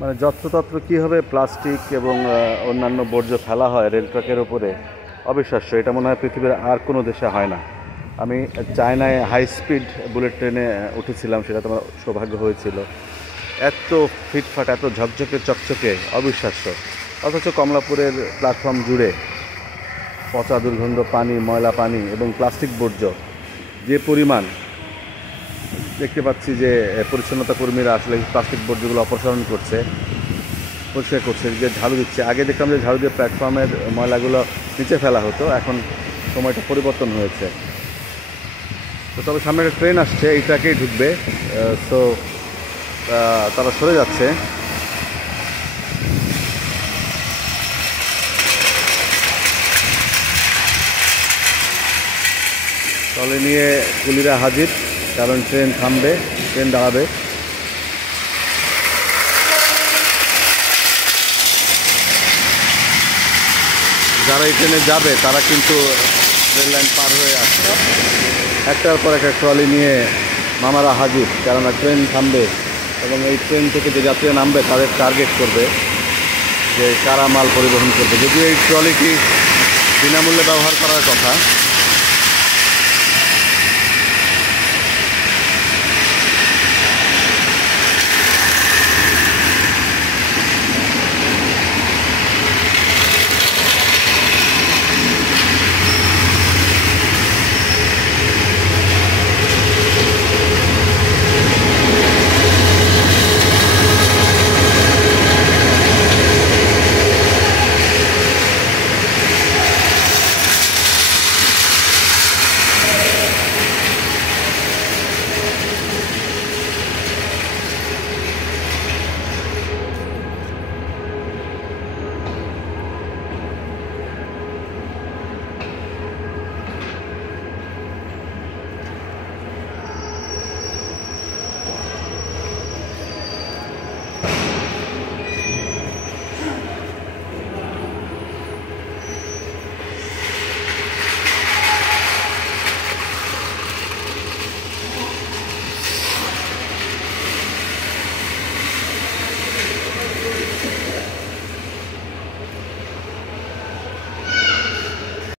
মানে যত্রতত্র কীভাবে প্লাস্টিক এবং অন্যান্য বর্জ্য ফেলা হয় রেল ট্র্যাকের ওপরে, অবিশ্বাস্য। এটা মনে হয় পৃথিবীর আর কোনো দেশে হয় না। আমি চায়নায় হাই স্পিড বুলেট ট্রেনে উঠেছিলাম, সেটা তোমার সৌভাগ্য হয়েছিল। এত ফিটফাট, এত ঝকঝকে চকচকে, অবিশ্বাস্য। অথচ কমলাপুরের প্ল্যাটফর্ম জুড়ে পচা দুর্গন্ধ পানি, ময়লা পানি এবং প্লাস্টিক বর্জ্য যে পরিমাণ, দেখতে পাচ্ছি যে পরিচ্ছন্নতা কর্মীরা আসলে প্লাস্টিক বর্জ্যগুলো অপসারণ করছে, পরিষ্কার করছে, যে ঝাড়ু দিচ্ছে। আগে দেখতাম যে ঝাড়ু দিয়ে প্ল্যাটফর্মের ময়লাগুলো নিচে ফেলা হতো, এখন সময়টা পরিবর্তন হয়েছে। তো তবে সামনে একটা ট্রেন আসছে, এই ট্র্যাকেই ঢুকবে। তো তারা সরে যাচ্ছে। ট্রলি নিয়ে কুলিরা হাজির, কারণ ট্রেন থামবে, ট্রেন দাঁড়াবে। যারা এই ট্রেনে যাবে তারা কিন্তু রেল লাইন পার হয়ে আসছে। একটার পর একটা ট্রলি নিয়ে মামারা হাজির, কেননা ট্রেন থামবে এবং এই ট্রেন থেকে যে যাত্রীরা নামবে তাদের টার্গেট করবে যে কারা মাল পরিবহন করবে। যদিও এই ট্রলিটি বিনামূল্যে ব্যবহার করার কথা,